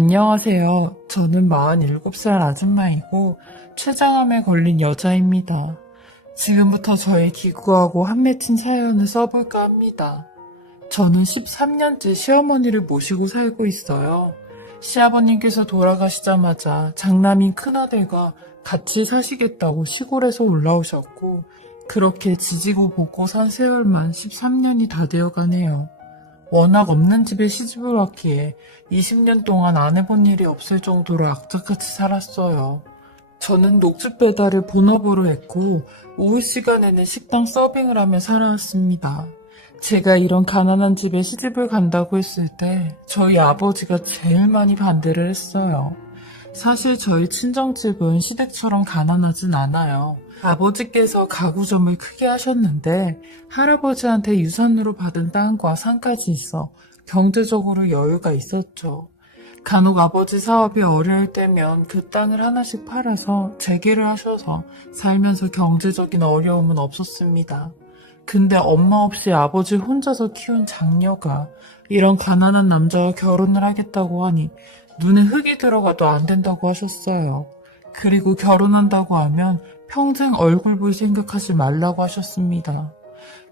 안녕하세요. 저는 47살 아줌마이고 췌장암에 걸린 여자입니다. 지금부터 저의 기구하고 한 맺힌 사연을 써볼까 합니다. 저는 13년째 시어머니를 모시고 살고 있어요. 시아버님께서 돌아가시자마자 장남인 큰아들과 같이 사시겠다고 시골에서 올라오셨고 그렇게 지지고 볶고 산 세월만 13년이 다 되어가네요. 워낙 없는 집에 시집을 왔기에 20년 동안 안 해본 일이 없을 정도로 악착같이 살았어요. 저는 녹즙 배달을 본업으로 했고 오후 시간에는 식당 서빙을 하며 살아왔습니다. 제가 이런 가난한 집에 시집을 간다고 했을 때 저희 아버지가 제일 많이 반대를 했어요. 사실 저희 친정집은 시댁처럼 가난하진 않아요. 아버지께서 가구점을 크게 하셨는데 할아버지한테 유산으로 받은 땅과 산까지 있어 경제적으로 여유가 있었죠. 간혹 아버지 사업이 어려울 때면 그 땅을 하나씩 팔아서 재개를 하셔서 살면서 경제적인 어려움은 없었습니다. 근데 엄마 없이 아버지 혼자서 키운 장녀가 이런 가난한 남자와 결혼을 하겠다고 하니 눈에 흙이 들어가도 안 된다고 하셨어요. 그리고 결혼한다고 하면 평생 얼굴 볼 생각하지 말라고 하셨습니다.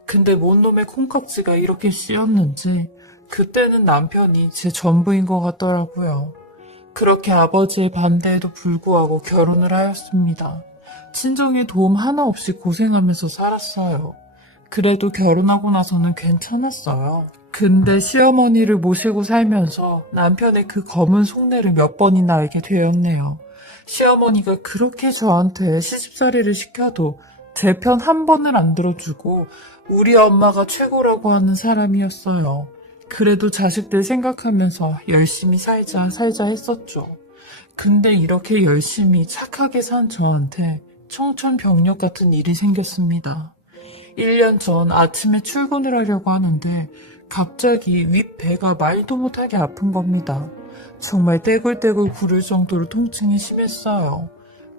근데 뭔 놈의 콩깍지가 이렇게 씌었는지 그때는 남편이 제 전부인 것 같더라고요. 그렇게 아버지의 반대에도 불구하고 결혼을 하였습니다. 친정의 도움 하나 없이 고생하면서 살았어요. 그래도 결혼하고 나서는 괜찮았어요. 근데 시어머니를 모시고 살면서 남편의 그 검은 속내를 몇 번이나 알게 되었네요. 시어머니가 그렇게 저한테 시집살이를 시켜도 제 편 한 번을 안 들어주고 우리 엄마가 최고라고 하는 사람이었어요. 그래도 자식들 생각하면서 열심히 살자 했었죠. 근데 이렇게 열심히 착하게 산 저한테 청천벽력 같은 일이 생겼습니다. 1년 전 아침에 출근을 하려고 하는데 갑자기 윗배가 말도 못하게 아픈 겁니다. 정말 떼굴떼굴 구를 정도로 통증이 심했어요.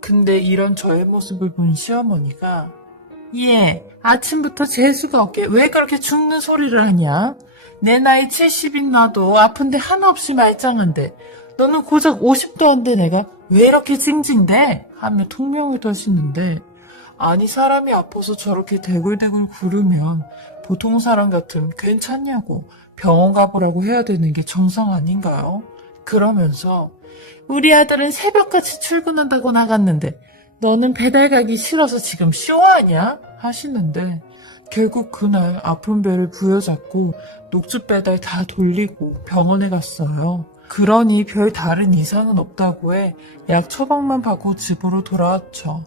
근데 이런 저의 모습을 본 시어머니가 아침부터 재수가 없게 왜 그렇게 죽는 소리를 하냐? 내 나이 70인 나도 아픈데 하나 없이 말짱한데 너는 고작 50도 안 돼 내가 왜 이렇게 징징대? 하며 통명을 터시는데 아니 사람이 아파서 저렇게 대굴대굴 구르면 보통 사람 같으면 괜찮냐고 병원 가보라고 해야 되는 게 정상 아닌가요? 그러면서 우리 아들은 새벽같이 출근한다고 나갔는데 너는 배달 가기 싫어서 지금 쇼하냐? 하시는데 결국 그날 아픈 배를 부여잡고 녹즙 배달 다 돌리고 병원에 갔어요. 그러니 별 다른 이상은 없다고 해 약 처방만 받고 집으로 돌아왔죠.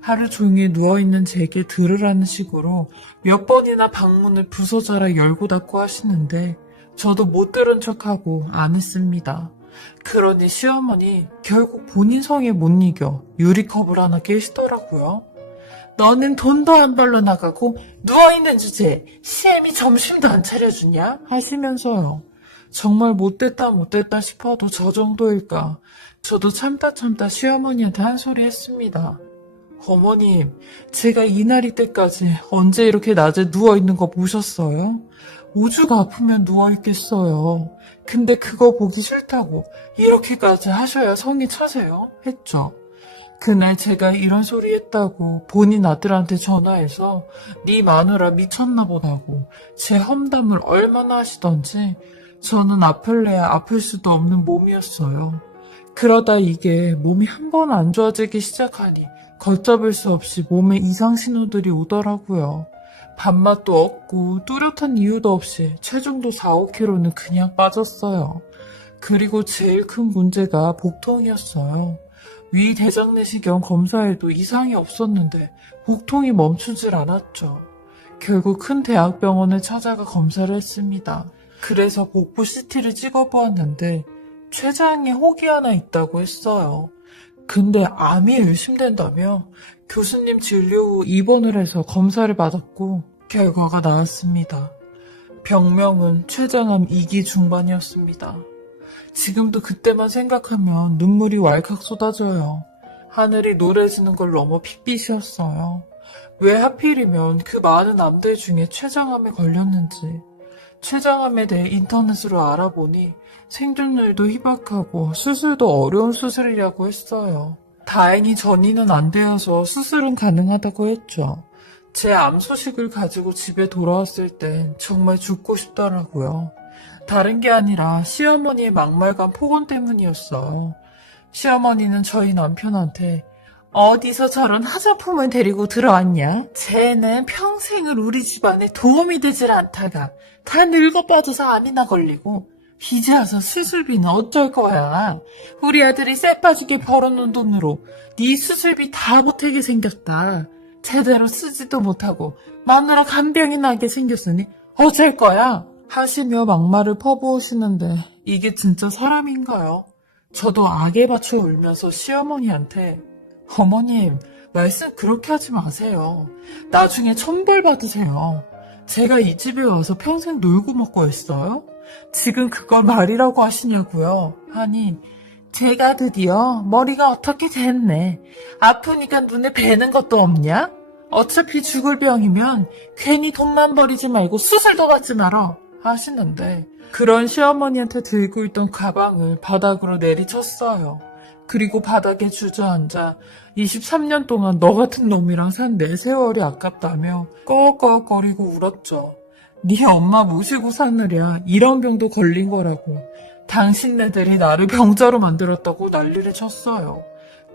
하루 종일 누워있는 제게 들으라는 식으로 몇 번이나 방문을 부서져라 열고 닫고 하시는데 저도 못 들은 척하고 안 했습니다. 그러니 시어머니 결국 본인 성에 못 이겨 유리컵을 하나 깨시더라고요. 너는 돈도 안 벌러 나가고 누워있는 주제에 시엠이 점심도 안 차려주냐? 하시면서요. 정말 못됐다 싶어도 저 정도일까. 저도 참다 시어머니한테 한 소리 했습니다. 어머님, 제가 이날이 때까지 언제 이렇게 낮에 누워있는 거 보셨어요? 오주가 아프면 누워있겠어요. 근데 그거 보기 싫다고 이렇게까지 하셔야 성이 차세요? 했죠. 그날 제가 이런 소리 했다고 본인 아들한테 전화해서 네 마누라 미쳤나 보다고 제 험담을 얼마나 하시던지 저는 아플래야 아플 수도 없는 몸이었어요. 그러다 이게 몸이 한 번 안 좋아지기 시작하니 걷잡을 수 없이 몸에 이상 신호들이 오더라고요. 밥맛도 없고 뚜렷한 이유도 없이 체중도 4, 5kg는 그냥 빠졌어요. 그리고 제일 큰 문제가 복통이었어요. 위 대장 내시경 검사에도 이상이 없었는데 복통이 멈추질 않았죠. 결국 큰 대학병원을 찾아가 검사를 했습니다. 그래서 복부 CT를 찍어보았는데 췌장에 혹이 하나 있다고 했어요. 근데 암이 의심된다며 교수님 진료 후 입원을 해서 검사를 받았고 결과가 나왔습니다. 병명은 췌장암 2기 중반이었습니다. 지금도 그때만 생각하면 눈물이 왈칵 쏟아져요. 하늘이 노래지는 걸 넘어 핏빛이었어요. 왜 하필이면 그 많은 암들 중에 췌장암에 걸렸는지. 췌장암에 대해 인터넷으로 알아보니 생존율도 희박하고 수술도 어려운 수술이라고 했어요. 다행히 전이는 안 되어서 수술은 가능하다고 했죠. 제 암 소식을 가지고 집에 돌아왔을 땐 정말 죽고 싶더라고요. 다른 게 아니라 시어머니의 막말과 폭언 때문이었어요. 시어머니는 저희 남편한테 어디서 저런 하자품을 데리고 들어왔냐? 쟤는 평생을 우리 집안에 도움이 되질 않다가 다 늙어 빠져서 암이나 걸리고 이제 와서 수술비는 어쩔 거야? 우리 아들이 쎄 빠지게 벌어놓은 돈으로 네 수술비 다 보태게 생겼다. 제대로 쓰지도 못하고 마누라 간병이 나게 생겼으니 어쩔 거야? 하시며 막말을 퍼부으시는데 이게 진짜 사람인가요? 저도 악에 받쳐 울면서 시어머니한테 어머님, 말씀 그렇게 하지 마세요. 나중에 천벌 받으세요. 제가 이 집에 와서 평생 놀고 먹고 했어요? 지금 그걸 말이라고 하시냐고요? 아니, 제가 드디어 머리가 어떻게 됐네. 아프니까 눈에 뵈는 것도 없냐? 어차피 죽을 병이면 괜히 돈만 버리지 말고 수술도 받지 마라 하시는데 그런 시어머니한테 들고 있던 가방을 바닥으로 내리쳤어요. 그리고 바닥에 주저앉아 23년 동안 너 같은 놈이랑 산 내 세월이 아깝다며 꺼꺼거리고 울었죠. 네 엄마 모시고 사느랴 이런 병도 걸린 거라고. 당신네들이 나를 병자로 만들었다고 난리를 쳤어요.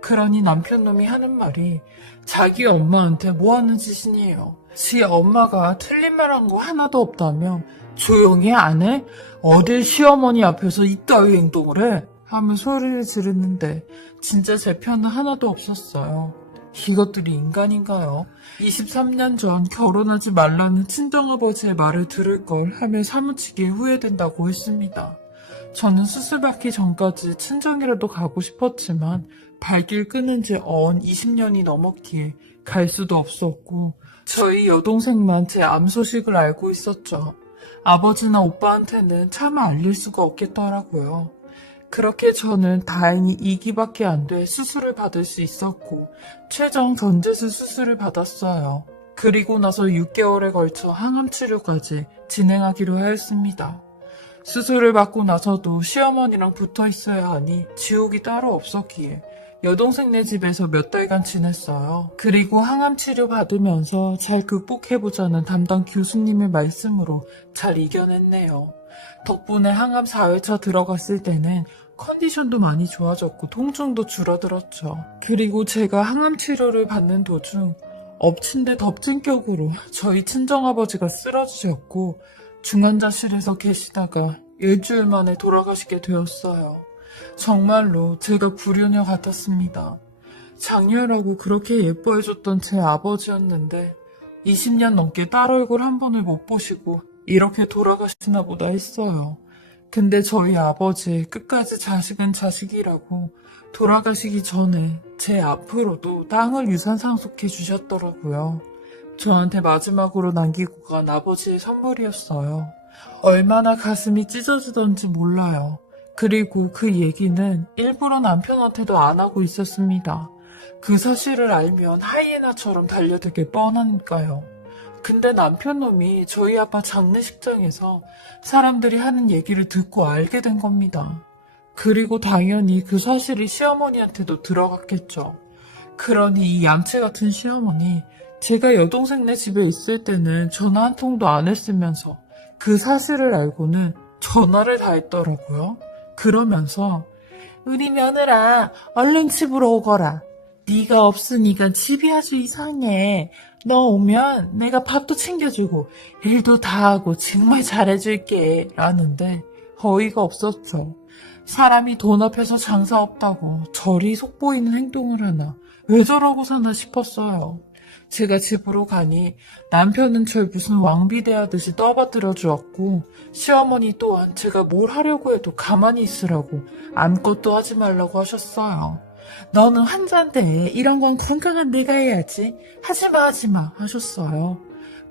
그러니 남편놈이 하는 말이 자기 엄마한테 뭐하는 짓이니에요. 지 엄마가 틀린 말한 거 하나도 없다며 조용히 안 해? 어딜 시어머니 앞에서 이따위 행동을 해? 하며 소리를 지르는데 진짜 제 편은 하나도 없었어요. 이것들이 인간인가요? 23년 전 결혼하지 말라는 친정아버지의 말을 들을 걸 하며 사무치게 후회된다고 했습니다. 저는 수술 받기 전까지 친정이라도 가고 싶었지만 발길 끊은 지 언 20년이 넘었기에 갈 수도 없었고 저희 여동생만 제 암 소식을 알고 있었죠. 아버지나 오빠한테는 차마 알릴 수가 없겠더라고요. 그렇게 저는 다행히 2기밖에 안 돼 수술을 받을 수 있었고 췌장 전지수 수술을 받았어요. 그리고 나서 6개월에 걸쳐 항암 치료까지 진행하기로 하였습니다. 수술을 받고 나서도 시어머니랑 붙어 있어야 하니 지옥이 따로 없었기에 여동생네 집에서 몇 달간 지냈어요. 그리고 항암 치료 받으면서 잘 극복해보자는 담당 교수님의 말씀으로 잘 이겨냈네요. 덕분에 항암 4회차 들어갔을 때는 컨디션도 많이 좋아졌고 통증도 줄어들었죠. 그리고 제가 항암 치료를 받는 도중 엎친 데 덮친 격으로 저희 친정아버지가 쓰러지셨고 중환자실에서 계시다가 일주일 만에 돌아가시게 되었어요. 정말로 제가 불효녀 같았습니다. 장녀라고 그렇게 예뻐해줬던 제 아버지였는데 20년 넘게 딸 얼굴 한 번을 못 보시고 이렇게 돌아가시나 보다 했어요. 근데 저희 아버지 끝까지 자식은 자식이라고 돌아가시기 전에 제 앞으로도 땅을 유산 상속해 주셨더라고요. 저한테 마지막으로 남기고 간 아버지의 선물이었어요. 얼마나 가슴이 찢어지던지 몰라요. 그리고 그 얘기는 일부러 남편한테도 안 하고 있었습니다. 그 사실을 알면 하이에나처럼 달려들게 뻔하니까요. 근데 남편놈이 저희 아빠 장례식장에서 사람들이 하는 얘기를 듣고 알게 된 겁니다. 그리고 당연히 그 사실이 시어머니한테도 들어갔겠죠. 그러니 이 얌체 같은 시어머니, 제가 여동생네 집에 있을 때는 전화 한 통도 안 했으면서 그 사실을 알고는 전화를 다 했더라고요. 그러면서 우리 며느라 얼른 집으로 오거라. 네가 없으니까 집이 아주 이상해. 너 오면 내가 밥도 챙겨주고 일도 다 하고 정말 잘해줄게 라는데 어이가 없었죠. 사람이 돈 앞에서 장사 없다고 저리 속보이는 행동을 하나 왜 저러고 사나 싶었어요. 제가 집으로 가니 남편은 절 무슨 왕비대하듯이 떠받들어 주었고 시어머니 또한 제가 뭘 하려고 해도 가만히 있으라고 아무것도 하지 말라고 하셨어요. 너는 환자인데 이런 건 건강한 내가 해야지. 하지마 하셨어요.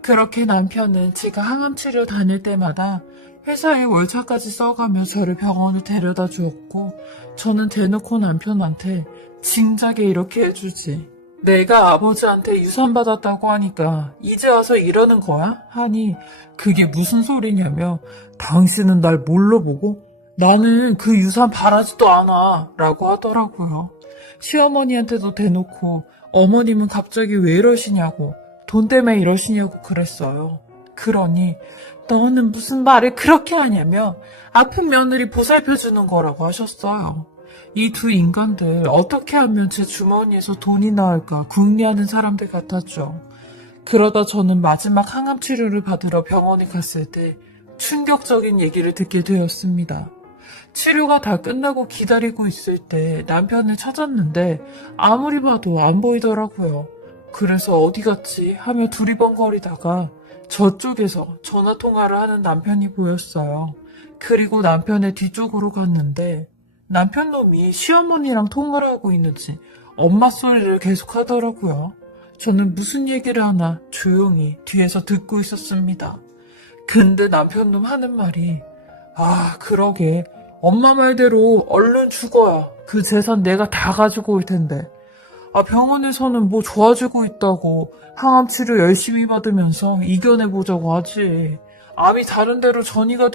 그렇게 남편은 제가 항암치료 다닐 때마다 회사에 월차까지 써가며 저를 병원을 데려다 주었고 저는 대놓고 남편한테 진작에 이렇게 해주지 내가 아버지한테 유산 받았다고 하니까 이제 와서 이러는 거야? 하니 그게 무슨 소리냐며 당신은 날 뭘로 보고? 나는 그 유산 바라지도 않아 라고 하더라고요. 시어머니한테도 대놓고 어머님은 갑자기 왜 이러시냐고 돈 때문에 이러시냐고 그랬어요. 그러니 너는 무슨 말을 그렇게 하냐며 아픈 며느리 보살펴주는 거라고 하셨어요. 이 두 인간들 어떻게 하면 제 주머니에서 돈이 나올까 궁리하는 사람들 같았죠. 그러다 저는 마지막 항암 치료를 받으러 병원에 갔을 때 충격적인 얘기를 듣게 되었습니다. 치료가 다 끝나고 기다리고 있을 때 남편을 찾았는데 아무리 봐도 안 보이더라고요. 그래서 어디 갔지 하며 두리번거리다가 저쪽에서 전화통화를 하는 남편이 보였어요. 그리고 남편의 뒤쪽으로 갔는데 남편 놈이 시어머니랑 통화를 하고 있는지 엄마 소리를 계속 하더라고요. 저는 무슨 얘기를 하나 조용히 뒤에서 듣고 있었습니다. 근데 남편 놈 하는 말이 그러게 엄마 말대로 얼른 죽어야 그 재산 내가 다 가지고 올 텐데 병원에서는 뭐 좋아지고 있다고 항암 치료 열심히 받으면서 이겨내보자고 하지. 암이 다른 데로 전이가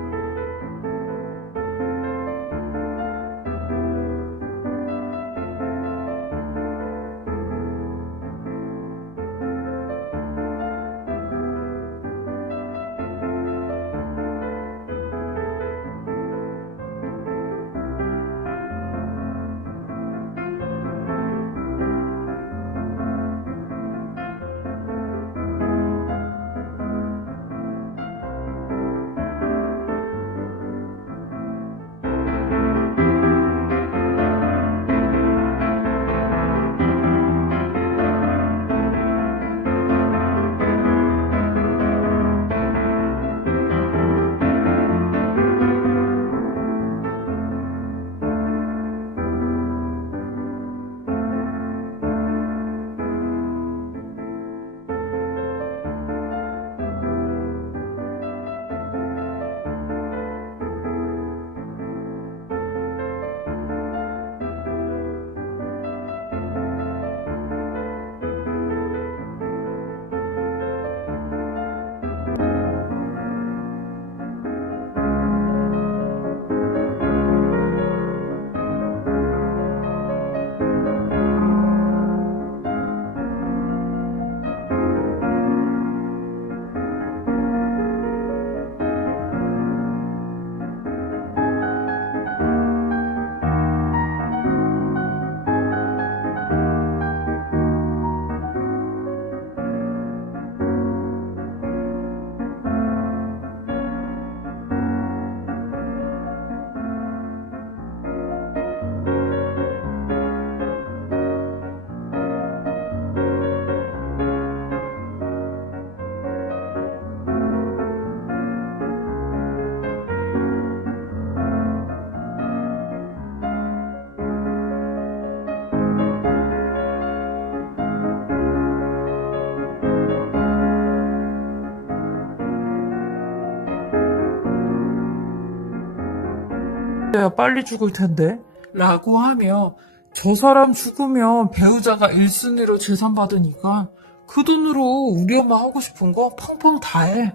빨리 죽을 텐데 라고 하며 저 사람 죽으면 배우자가 1순위로 재산 받으니까 그 돈으로 우리 엄마 하고 싶은 거 펑펑 다 해.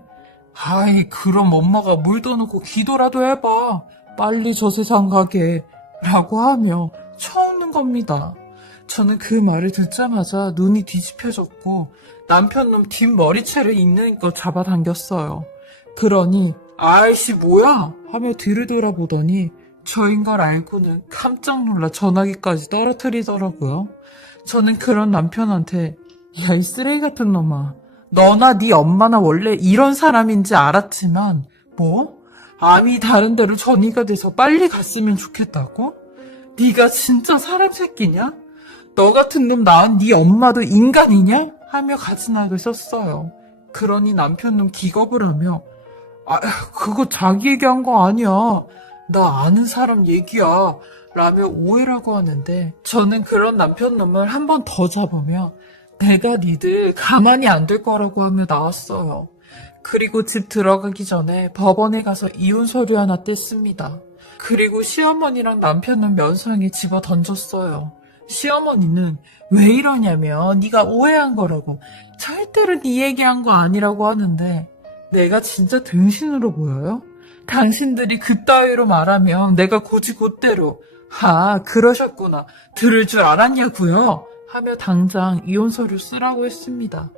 그럼 엄마가 물 떠놓고 기도라도 해봐. 빨리 저 세상 가게 라고 하며 쳐웃는 겁니다. 저는 그 말을 듣자마자 눈이 뒤집혀졌고 남편 놈 뒷머리채를 있는 것 잡아당겼어요. 그러니 아이씨 뭐야 하며 뒤를 돌아보더니 저인 걸 알고는 깜짝 놀라 전화기까지 떨어뜨리더라고요. 저는 그런 남편한테 야, 이 쓰레기 같은 놈아. 너나 네 엄마나 원래 이런 사람인지 알았지만 뭐? 암이 다른 데로 전이가 돼서 빨리 갔으면 좋겠다고? 네가 진짜 사람 새끼냐? 너 같은 놈 낳은 네 엄마도 인간이냐? 하며 가지나를 썼어요. 그러니 남편 놈 기겁을 하며 그거 자기 얘기한 거 아니야. 나 아는 사람 얘기야 라며 오해라고 하는데 저는 그런 남편 놈을 한 번 더 잡으며 내가 니들 가만히 안 될 거라고 하며 나왔어요. 그리고 집 들어가기 전에 법원에 가서 이혼 서류 하나 뗐습니다. 그리고 시어머니랑 남편은 면상에 집어 던졌어요. 시어머니는 왜 이러냐면 네가 오해한 거라고, 절대로 네 얘기한 거 아니라고 하는데 내가 진짜 등신으로 보여요? 당신들이 그따위로 말하면 내가 곧이곧대로 그러셨구나, 들을 줄 알았냐고요 하며 당장 이혼 서류 쓰라고 했습니다.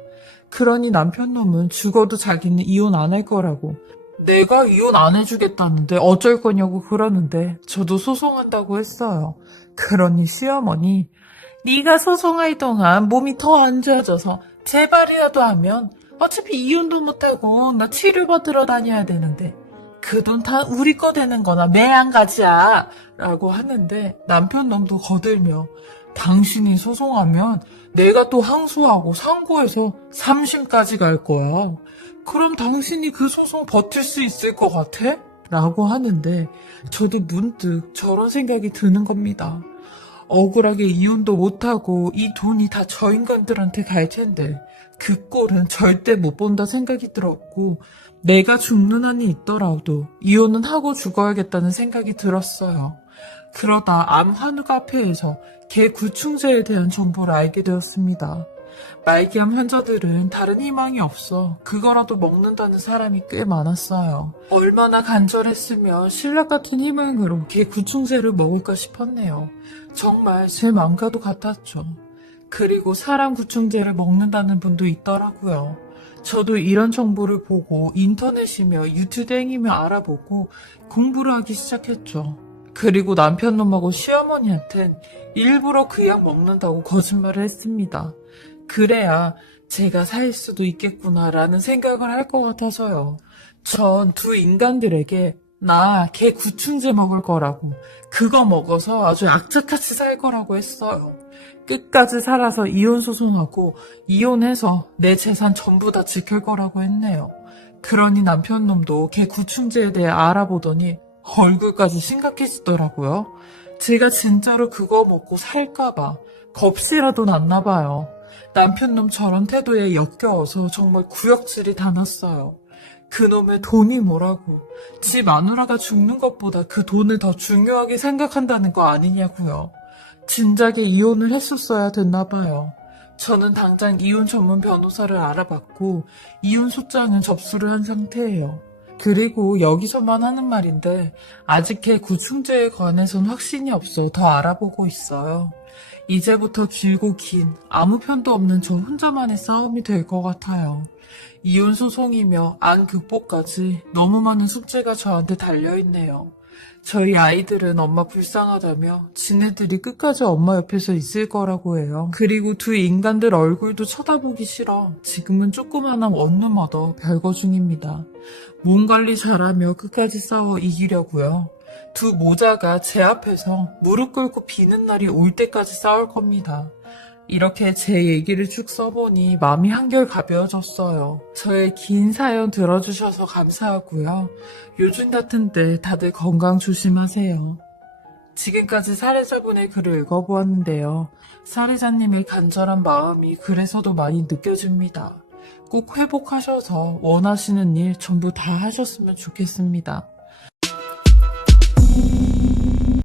그러니 남편 놈은 죽어도 자기는 이혼 안 할 거라고, 내가 이혼 안 해주겠다는데 어쩔 거냐고 그러는데 저도 소송한다고 했어요. 그러니 시어머니, 네가 소송할 동안 몸이 더 안 좋아져서 재발이라도 하면 어차피 이혼도 못하고 나 치료받으러 다녀야 되는데 그 돈 다 우리 거 되는 거나 매한가지야 라고 하는데, 남편 놈도 거들며 당신이 소송하면 내가 또 항소하고 상고해서 3심까지 갈 거야. 그럼 당신이 그 소송 버틸 수 있을 것 같아? 라고 하는데 저도 문득 저런 생각이 드는 겁니다. 억울하게 이혼도 못하고 이 돈이 다 저 인간들한테 갈 텐데 그 꼴은 절대 못 본다 생각이 들었고, 내가 죽는 한이 있더라도 이혼은 하고 죽어야겠다는 생각이 들었어요. 그러다 암 환우 카페에서 개 구충제에 대한 정보를 알게 되었습니다. 말기암 환자들은 다른 희망이 없어 그거라도 먹는다는 사람이 꽤 많았어요. 얼마나 간절했으면 신라 같은 희망으로 개 구충제를 먹을까 싶었네요. 정말 제 맘과도 같았죠. 그리고 사람 구충제를 먹는다는 분도 있더라고요. 저도 이런 정보를 보고 인터넷이며 유튜댕이며 알아보고 공부를 하기 시작했죠. 그리고 남편 놈하고 시어머니한텐 일부러 그 약 먹는다고 거짓말을 했습니다. 그래야 제가 살 수도 있겠구나라는 생각을 할 것 같아서요. 전 두 인간들에게 나 개 구충제 먹을 거라고, 그거 먹어서 아주 악착같이 살 거라고 했어요. 끝까지 살아서 이혼 소송하고 이혼해서 내 재산 전부 다 지킬 거라고 했네요. 그러니 남편 놈도 개 구충제에 대해 알아보더니 얼굴까지 심각해지더라고요. 제가 진짜로 그거 먹고 살까봐 겁이라도 났나 봐요. 남편 놈 저런 태도에 역겨워서 정말 구역질이 다 났어요. 그놈의 돈이 뭐라고, 지 마누라가 죽는 것보다 그 돈을 더 중요하게 생각한다는 거 아니냐고요. 진작에 이혼을 했었어야 됐나 봐요. 저는 당장 이혼 전문 변호사를 알아봤고 이혼 소장은 접수를 한 상태예요. 그리고 여기서만 하는 말인데 아직 개 구충제에 관해선 확신이 없어 더 알아보고 있어요. 이제부터 길고 긴 아무 편도 없는 저 혼자만의 싸움이 될 것 같아요. 이혼 소송이며 안 극복까지 너무 많은 숙제가 저한테 달려있네요. 저희 아이들은 엄마 불쌍하다며 지네들이 끝까지 엄마 옆에서 있을 거라고 해요. 그리고 두 인간들 얼굴도 쳐다보기 싫어 지금은 조그마한 원룸 얻어 별거 중입니다. 몸 관리 잘하며 끝까지 싸워 이기려고요. 두 모자가 제 앞에서 무릎 꿇고 비는 날이 올 때까지 싸울 겁니다. 이렇게 제 얘기를 쭉 써보니 마음이 한결 가벼워졌어요. 저의 긴 사연 들어주셔서 감사하고요. 요즘 같은 때 다들 건강 조심하세요. 지금까지 사례자분의 글을 읽어보았는데요. 사례자님의 간절한 마음이 글에서도 많이 느껴집니다. 꼭 회복하셔서 원하시는 일 전부 다 하셨으면 좋겠습니다.